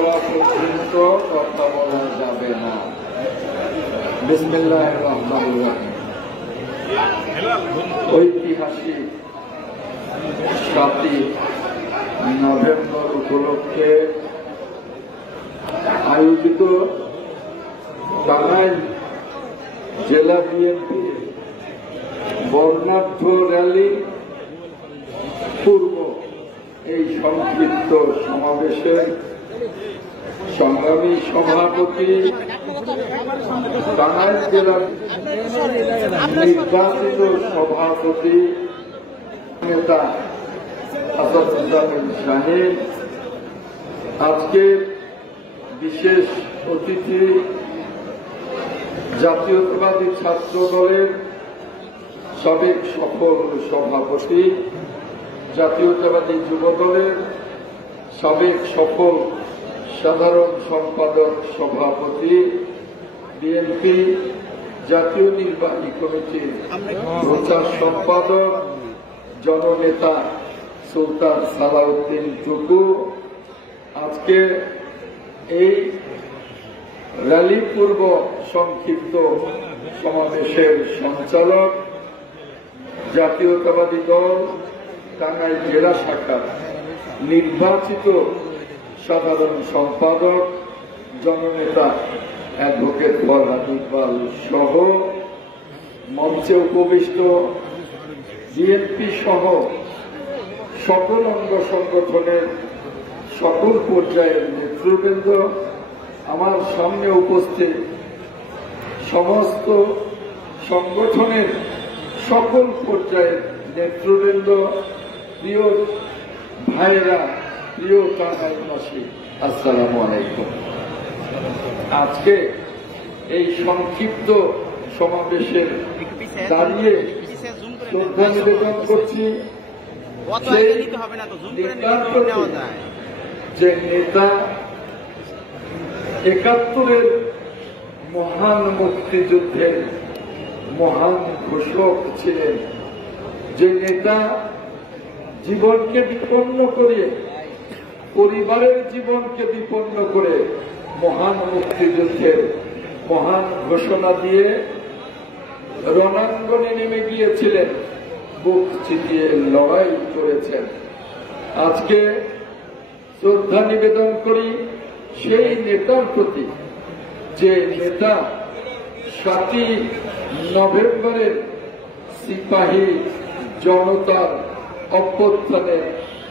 করা পর্যন্ত কথা বলা যাবে না। বিসমিল্লাহির রহমানির রহিম। ঐতিহাসিক 7 নভেম্বর উপলক্ষে আয়োজিত টাঙ্গাইল জেলা বিএনপি বর্ণাঢ্য র্যালি পূর্ব এই সংক্ষিপ্ত সমাবেশের সংগ্রামী সভাপতি, টাঙ্গাইল জেলার নির্বাচিত সভাপতি নেতা আসাদুজ্জামান শাহীন, আজকে বিশেষ অতিথি জাতীয়তাবাদী ছাত্র দলের সাবেক সফল সভাপতি, জাতীয়তাবাদী যুব দলের সাবেক সফল সাধারণ সম্পাদক সভাপতি, বিএনপি জাতীয় নির্বাহী কমিটির প্রচার সম্পাদক জননেতা সুলতান সালাউদ্দিন টুকু, আজকে এই র্যালি পূর্ব সংক্ষিপ্ত সমাবেশের সঞ্চালক, জাতীয়তাবাদী দল টাঙ্গাইল জেলা শাখার নির্বাচিত সাধারণ সম্পাদক জননেতা অ্যাডভোকেট ফরহাদ ইকবাল সহ মঞ্চে উপবিষ্ট বিএনপি সহ সকল অঙ্গ সংগঠনের সকল পর্যায়ের নেতৃবৃন্দ, আমার সামনে উপস্থিত সমস্ত সংগঠনের সকল পর্যায়ের নেতৃবৃন্দ, প্রিয় ভাইয়েরা, প্রিয় টাঙ্গাইলবাসী, আসসালামু আলাইকুম। আজকে এই সংক্ষিপ্ত সমাবেশের দাঁড়িয়ে শ্রদ্ধা নিবেদন করছি যে নেতা 71-এর মহান মুক্তিযুদ্ধের মহান ঘোষক ছিলেন, যে নেতা জীবনকে বিপন্ন করে, পরিবারের জীবনকে বিপন্ন করে মহান মুক্তিযুদ্ধের মহান ঘোষণা দিয়ে রণাঙ্গনে নেমে গিয়েছিলেন, বুক চিতিয়ে লড়াই করেছেন। আজকে শ্রদ্ধা নিবেদন করি সেই নেতার প্রতি, যে নেতা 7 নভেম্বরের সিপাহী জনতার অভ্যুত্থানের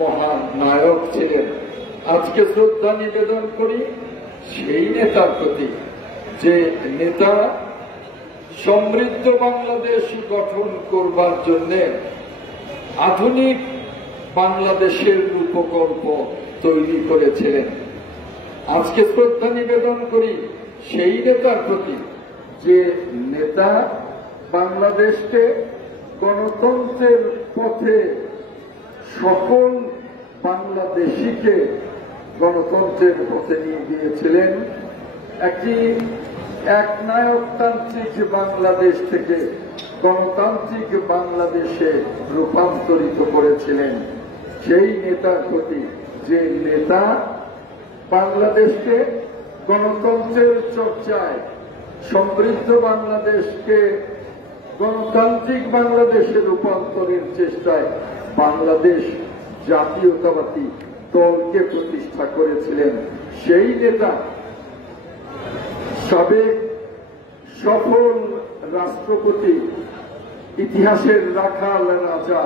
মহান নায়ক ছিলেন। আজকে শ্রদ্ধা নিবেদন করি সেই নেতার প্রতি, যে নেতা সমৃদ্ধ বাংলাদেশ গঠন করবার জন্য আধুনিক বাংলাদেশের রূপকল্প তৈরি করেছিলেন। আজকে শ্রদ্ধা নিবেদন করি সেই নেতার প্রতি, যে নেতা বাংলাদেশকে গণতন্ত্রের পথে সকল বাংলাদেশিকে গণতন্ত্রের পথে নিয়ে গিয়েছিলেন, একটি একনায়কতান্ত্রিক বাংলাদেশ থেকে গণতান্ত্রিক বাংলাদেশে রূপান্তরিত করেছিলেন। সেই নেতার প্রতি, যে নেতা বাংলাদেশকে গণতন্ত্রের চর্চায়, সমৃদ্ধ বাংলাদেশকে গণতান্ত্রিক বাংলাদেশে রূপান্তরের চেষ্টায় বাংলাদেশ জাতীয়তাবাদী দলকে প্রতিষ্ঠা করেছিলেন, সেই নেতা সাবেক সফল রাষ্ট্রপতি, ইতিহাসের রাখাল রাজা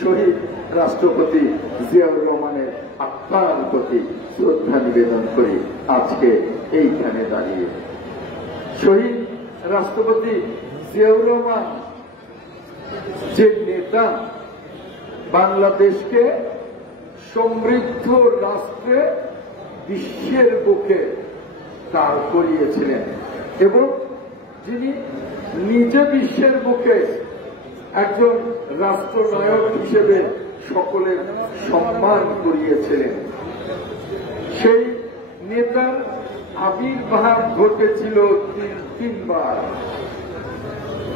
শহীদ রাষ্ট্রপতি জিয়াউর রহমানের আত্মার প্রতি শ্রদ্ধা নিবেদন করি আজকে এইখানে দাঁড়িয়ে। শহীদ রাষ্ট্রপতি জিয়াউর রহমান যে নেতা বাংলাদেশকে সমৃদ্ধ রাষ্ট্রে বিশ্বের বুকে দাঁড় করিয়েছিলেন, এবং যিনি নিজে বিশ্বের বুকে একজন রাষ্ট্রনায়ক হিসেবে সকলের সম্মান করিয়েছিলেন, সেই নেতার আবির্ভাব ঘটেছিল 3বার।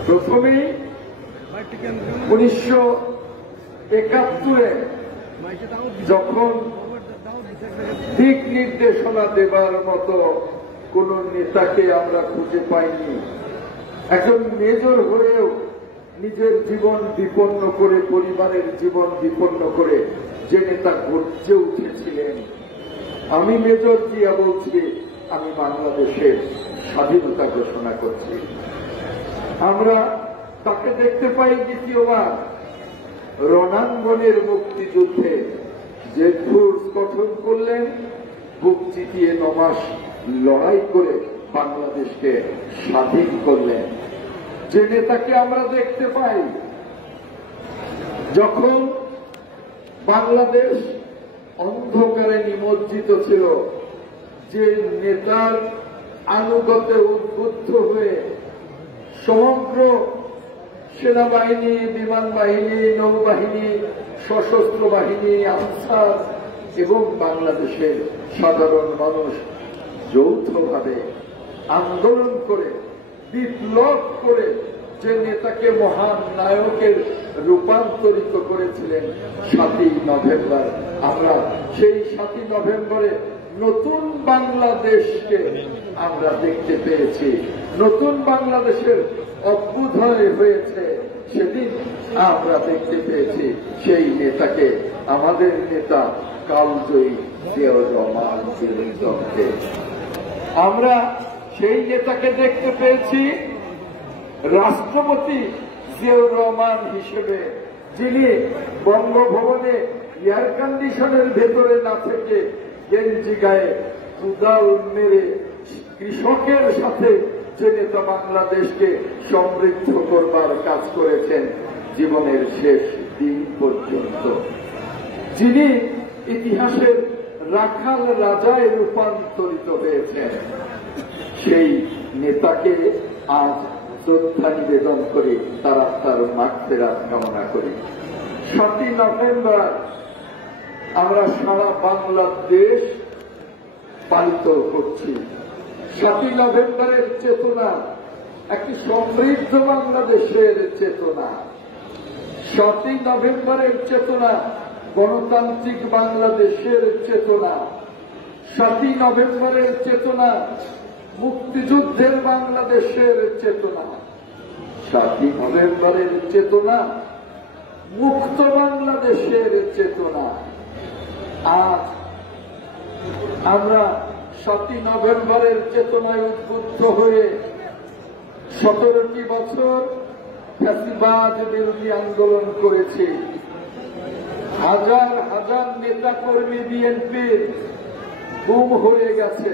প্রথমেই 1971-এ যখন দিক নির্দেশনা দেবার মতো কোন নেতাকে আমরা খুঁজে পাইনি। একজন মেজর হয়েও নিজের জীবন বিপন্ন করে, পরিবারের জীবন বিপন্ন করে যে নেতা গর্জে উঠেছিলেন। আমি মেজর জিয়া বলছি, আমি বাংলাদেশের স্বাধীনতা ঘোষণা করছি। আমরা তাকে দেখতে পাই দ্বিতীয়বার রণাঙ্গনের মুক্তিযুদ্ধে যে ফোর্স গঠন করলেন, বুক চিতিয়ে 9 মাস লড়াই করে বাংলাদেশকে স্বাধীন করলেন। যে নেতাকে আমরা দেখতে পাই যখন বাংলাদেশ অন্ধকারে নিমজ্জিত ছিল, যে নেতার আনুগত্যে উদ্বুদ্ধ হয়ে সমগ্র সেনাবাহিনী, বিমান বাহিনী, নৌবাহিনী, সশস্ত্র বাহিনী, আনসার এবং বাংলাদেশের সাধারণ মানুষ যৌথভাবে আন্দোলন করে, বিপ্লব করে যে নেতাকে মহান নায়কের রূপান্তরিত করেছিলেন 7ই নভেম্বর, আমরা সেই 7ই নভেম্বরে নতুন বাংলাদেশকে আমরা দেখতে পেয়েছি। নতুন বাংলাদেশের অভ্যুদয় হয়েছে। সেদিন আমরা দেখতে পেয়েছি সেই নেতাকে, আমাদের নেতা কালজয়ী জিয়াউর রহমানকে। আমরা সেই নেতাকে দেখতে পেয়েছি রাষ্ট্রপতি জিয়াউর রহমান হিসেবে, যিনি বঙ্গভবনে এয়ার কন্ডিশনের ভেতরে না থেকে গেঞ্জি গায়ে উদাল মেরে কৃষকের সাথে যে নেতা বাংলাদেশকে সমৃদ্ধ করবার কাজ করেছেন জীবনের শেষ দিন পর্যন্ত, যিনি ইতিহাসের রাখাল রাজায় রূপান্তরিত হয়েছেন, সেই নেতাকে আজ শ্রদ্ধা নিবেদন করে তার মাগফিরাত কামনা করি। 7ই নভেম্বর আমরা সারা বাংলাদেশ পালিত করছি। 7ই নভেম্বরের চেতনা একটি সমৃদ্ধ বাংলাদেশের চেতনা। 7ই নভেম্বরের চেতনা গণতান্ত্রিক বাংলাদেশের চেতনা। 7ই নভেম্বরের চেতনা মুক্তিযুদ্ধের বাংলাদেশের চেতনা। 7ই নভেম্বরের চেতনা মুক্ত বাংলাদেশের চেতনা। আজ আমরা 7ই নভেম্বরের চেতনায় উদ্বুদ্ধ হয়ে 17টি বছর ফ্যাসিবাদ বিরোধী আন্দোলন করেছি। হাজার হাজার নেতা কর্মী বিএনপির গুম হয়ে গেছে।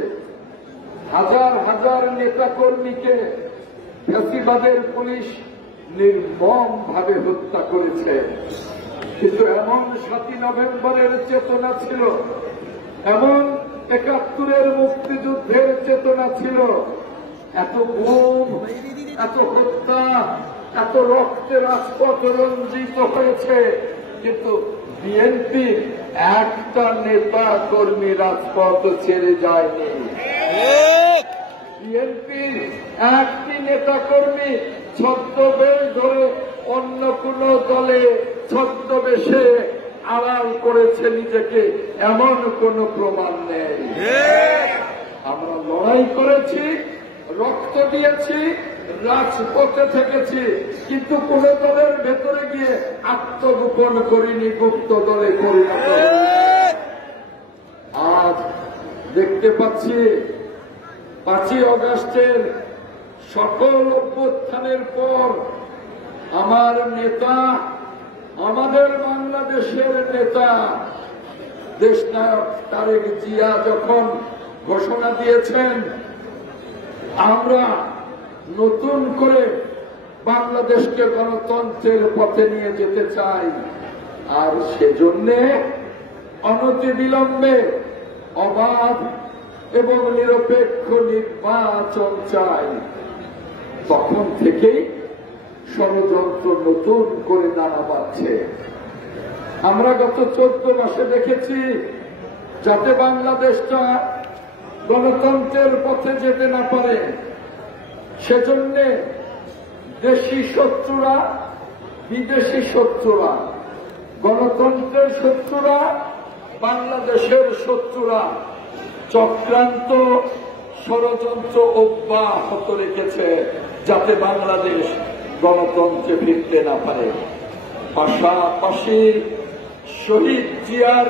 হাজার হাজার নেতা কর্মীকে ফ্যাসিবাদের পুলিশ নির্মমভাবে হত্যা করেছে। কিন্তু এমন 7ই নভেম্বরের চেতনা ছিল, এমন 71-এর মুক্তিযুদ্ধের চেতনা ছিল, এত গুম, এত হত্যা, এত রক্তে রাজপথ রঞ্জিত হয়েছে, কিন্তু বিএনপি একটা নেতা কর্মী রাজপথ ছেড়ে যায়নি। বিএনপির একটি নেতা কর্মী ছদ্মবেশ ধরে অন্য কোন দলে ছদ্মবেশে আড়াল করেছে নিজেকে, এমন কোন প্রমাণ নেই। আমরা লড়াই করেছি, রক্ত দিয়েছি, রাজপথে থেকেছি, কিন্তু কোন দলের ভেতরে গিয়ে আত্মগোপন করিনি, গুপ্ত দলে পরিণত। আজ দেখতে পাচ্ছি 5ই আগস্টের সকল অভ্যুত্থানের পর আমার নেতা, আমাদের বাংলাদেশের নেতা দেশনায়ক তারেক জিয়া যখন ঘোষণা দিয়েছেন আমরা নতুন করে বাংলাদেশকে গণতন্ত্রের পথে নিয়ে যেতে চাই, আর সেজন্য অনতিবিলম্বে অবাধ এবং নিরপেক্ষ নির্বাচন চাই, তখন থেকেই ষড়যন্ত্র নতুন করে দানা বাঁধছে। আমরা গত 14 মাসে দেখেছি, যাতে বাংলাদেশটা গণতন্ত্রের পথে যেতে না পারে, সেজন্য দেশি শত্রুরা, বিদেশি শত্রুরা, গণতন্ত্রের শত্রুরা বাংলাদেশের শত্রুরা চক্রান্ত ষড়যন্ত্র অব্যাহত রেখেছে যাতে বাংলাদেশ গণতন্ত্রে ফিরতে না পারে। পাশাপাশি শহীদ জিয়ার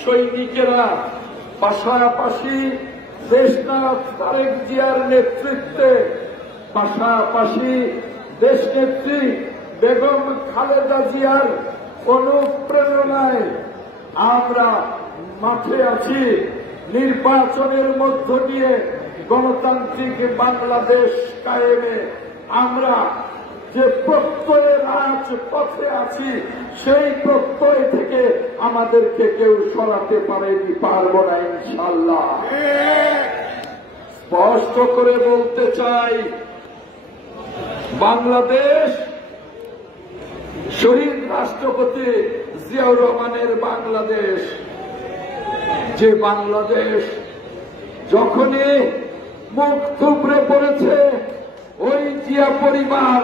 সৈনিকেরা, পাশাপাশি দেশনায়ক তারেক জিয়ার নেতৃত্বে, পাশাপাশি দেশনেত্রী বেগম খালেদা জিয়ার অনুপ্রেরণায় আমরা মাঠে আছি। নির্বাচনের মধ্য দিয়ে গণতান্ত্রিক বাংলাদেশ কায়েমে আমরা যে প্রত্যয়ে রাজপথে আছি, সেই প্রত্যয় থেকে আমাদেরকে কেউ সরাতে পারবো না ইনশাআল্লাহ। স্পষ্ট করে বলতে চাই, বাংলাদেশ শহীদ রাষ্ট্রপতি জিয়াউর রহমানের বাংলাদেশ, যে বাংলাদেশ যখনই মুখ থুবড়ে পড়েছে ওই জিয়া পরিবার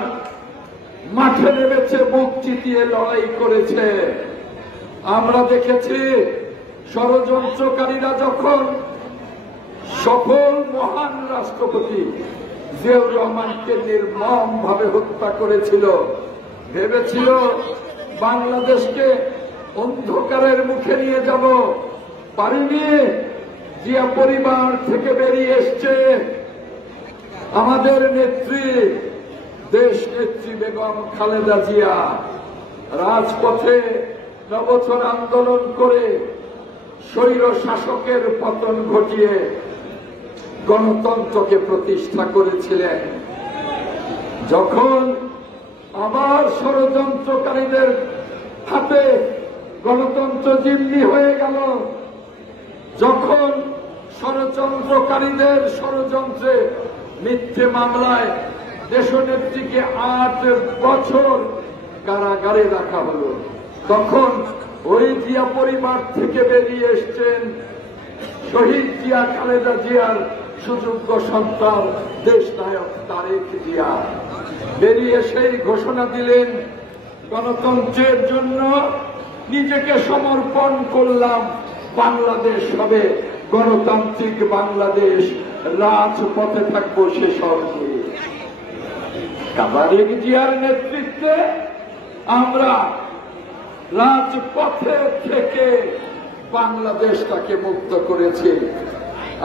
মাঠে নেমেছে, বুক চিতিয়ে লড়াই করেছে। আমরা দেখেছি ষড়যন্ত্রকারীরা যখন সফল মহান রাষ্ট্রপতি জিয়াউর রহমানকে নির্মমভাবে হত্যা করেছিল, ভেবেছিল বাংলাদেশকে অন্ধকারের মুখে নিয়ে যাব, পারিনি। জিয়া পরিবার থেকে বেরিয়ে এসছে আমাদের নেত্রী, দেশ নেত্রী বেগম খালেদা জিয়া। রাজপথে 9 বছর আন্দোলন করে স্বৈর শাসকের পতন ঘটিয়ে গণতন্ত্রকে প্রতিষ্ঠা করেছিলেন। যখন আবার ষড়যন্ত্রকারীদের হাতে গণতন্ত্র জিম্মি হয়ে গেল, যখন ষড়যন্ত্রকারীদের ষড়যন্ত্রে মিথ্যে মামলায় দেশনেত্রীকে 8 বছর কারাগারে রাখা হল, তখন ওই জিয়া পরিবার থেকে বেরিয়ে এসছেন শহীদ জিয়া খালেদা জিয়ার সুযোগ্য সন্তান দেশনায়ক তারেক জিয়া। বেরিয়ে সেই ঘোষণা দিলেন, গণতন্ত্রের জন্য নিজেকে সমর্পণ করলাম, বাংলাদেশ হবে গণতান্ত্রিক বাংলাদেশ, রাজপথে থাকবো শেষ অবধি। তারেক জিয়ার নেতৃত্বে আমরা রাজপথে থেকে বাংলাদেশটাকে মুক্ত করেছি।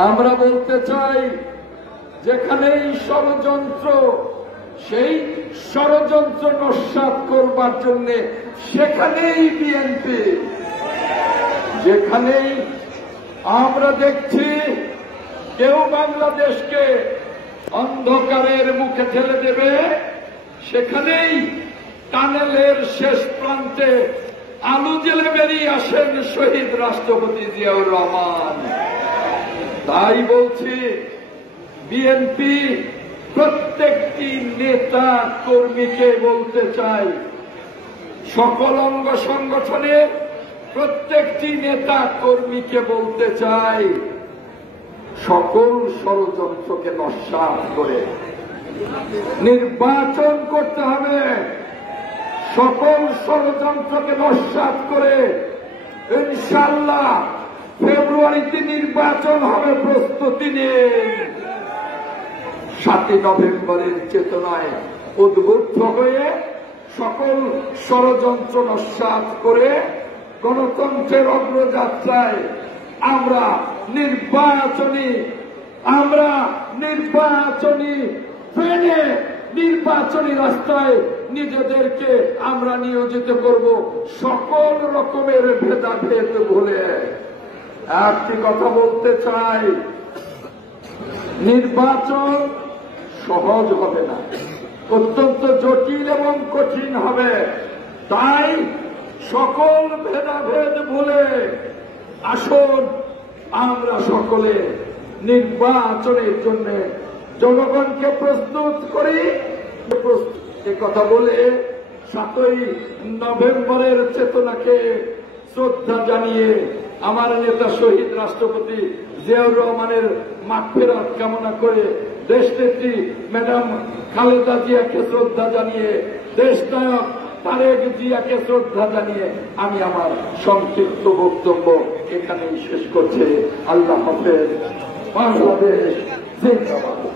আমরা বলতে চাই, যেখানেই ষড়যন্ত্র, সেই ষড়যন্ত্র নস্যাৎ করবার জন্য সেখানেই বিএনপি। যেখানেই আমরা দেখছি কেউ বাংলাদেশকে অন্ধকারের মুখে ঠেলে দেবে, সেখানেই টানেলের শেষ প্রান্তে আলু জেলে বেরিয়ে আসেন শহীদ রাষ্ট্রপতি জিয়াউর রহমান। তাই বলছি, বিএনপি প্রত্যেকটি নেতা কর্মীকে বলতে চাই, সকল অঙ্গ সংগঠনের প্রত্যেকটি নেতা কর্মীকে বলতে চাই, সকল ষড়যন্ত্রকে নস্যাৎ করে নির্বাচন করতে হবে। সকল ষড়যন্ত্রকে নস্যাৎ করে ইনশাআল্লাহ ফেব্রুয়ারিতে নির্বাচন হবে, প্রস্তুতি নিন। 7 নভেম্বরের চেতনায় উদ্বুদ্ধ হয়ে সকল ষড়যন্ত্র নস্যাৎ করে গণতন্ত্রের অগ্রযাত্রায় আমরা নির্বাচনী ট্রেনে, নির্বাচনী রাস্তায় নিজেদেরকে আমরা নিয়োজিত করব, সকল রকমের ভেদাভেদ ভুলে। একটি কথা বলতে চাই, নির্বাচন সহজ হবে না, অত্যন্ত জটিল এবং কঠিন হবে। তাই সকল ভেদাভেদ ভুলে আসুন আমরা সকলে নির্বাচনের জন্য জনগণকে প্রস্তুত করি। এ কথা বলে 7 নভেম্বরের চেতনাকে শ্রদ্ধা জানিয়ে আমার নেতা শহীদ রাষ্ট্রপতি জিয়াউর রহমানের মাগফিরাত কামনা করে দেশনেত্রী ম্যাডাম খালেদা জিয়াকে শ্রদ্ধা জানিয়ে, দেশনায়ক তারেক জিয়াকে শ্রদ্ধা জানিয়ে আমি আমার সংক্ষিপ্ত বক্তব্য এখানেই শেষ করছে। আল্লাহ হাফেজ। বাংলাদেশ জিন্দাবাদ।